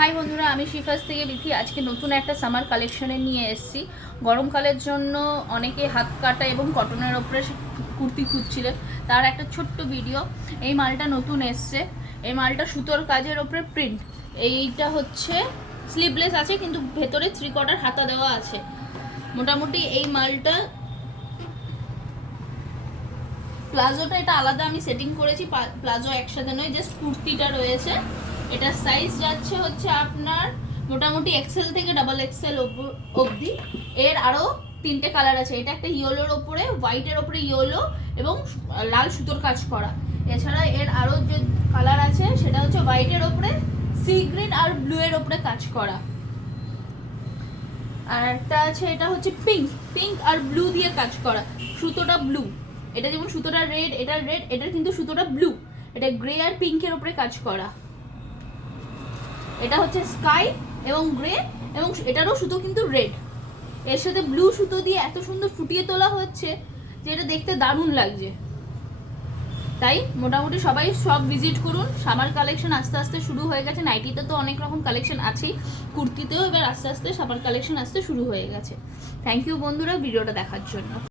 High বন্ধুরা, আমি শিফাস থেকে বিথি। আজকে নতুন একটা সামার কালেকশনে নিয়ে এসেছি। গরমকালের জন্য অনেকে হাত কাটা এবং কটনের ওপরে কুর্তি খুঁজছিলেন, তার একটা ছোট্ট ভিডিও। এই মালটা নতুন এসছে। এই মালটা সুতোর কাজের ওপরে প্রিন্ট। এইটা হচ্ছে স্লিভলেস আছে, কিন্তু ভেতরে 3/4 হাতা দেওয়া আছে। মোটামুটি এই মালটা প্লাজোটা এটা আলাদা আমি সেটিং করেছি, প্লাজো একসাথে নয়, জাস্ট কুর্তিটা রয়েছে। এটার সাইজ যাচ্ছে হচ্ছে আপনার মোটামুটি এক্সেল থেকে ডাবল এক্সেল অবধি। এর আরও 3টে কালার আছে। এটা একটা ইয়েলোর ওপরে, হোয়াইটের ওপরে ইয়েলো এবং লাল সুতোর কাজ করা। এছাড়া এর আরও যে কালার আছে সেটা হচ্ছে হোয়াইটের ওপরে সি গ্রিন আর ব্লু এর ওপরে কাজ করা। আর একটা আছে, এটা হচ্ছে পিঙ্ক আর ব্লু দিয়ে কাজ করা। সুতোটা ব্লু, এটা যেমন সুতোটা রেড, এটা রেড, এটার কিন্তু সুতোটা ব্লু। এটা গ্রে আর পিঙ্কের উপরে কাজ করা। এটা হচ্ছে স্কাই এবং গ্রে, এবং এটারও সুতো কিন্তু রেড। এর সাথে ব্লু সুতো দিয়ে এত সুন্দর ফুটিয়ে তোলা হচ্ছে যে এটা দেখতে দারুণ লাগছে। তাই মোটামুটি সবাই সব ভিজিট করুন। সামার কালেকশন আস্তে আস্তে শুরু হয়ে গেছে। নাইটিতে তো অনেক রকম কালেকশন আছেই, কুর্তিতেও এবার আস্তে আস্তে সামার কালেকশন আসতে শুরু হয়ে গেছে। থ্যাংক ইউ বন্ধুরা ভিডিওটা দেখার জন্য।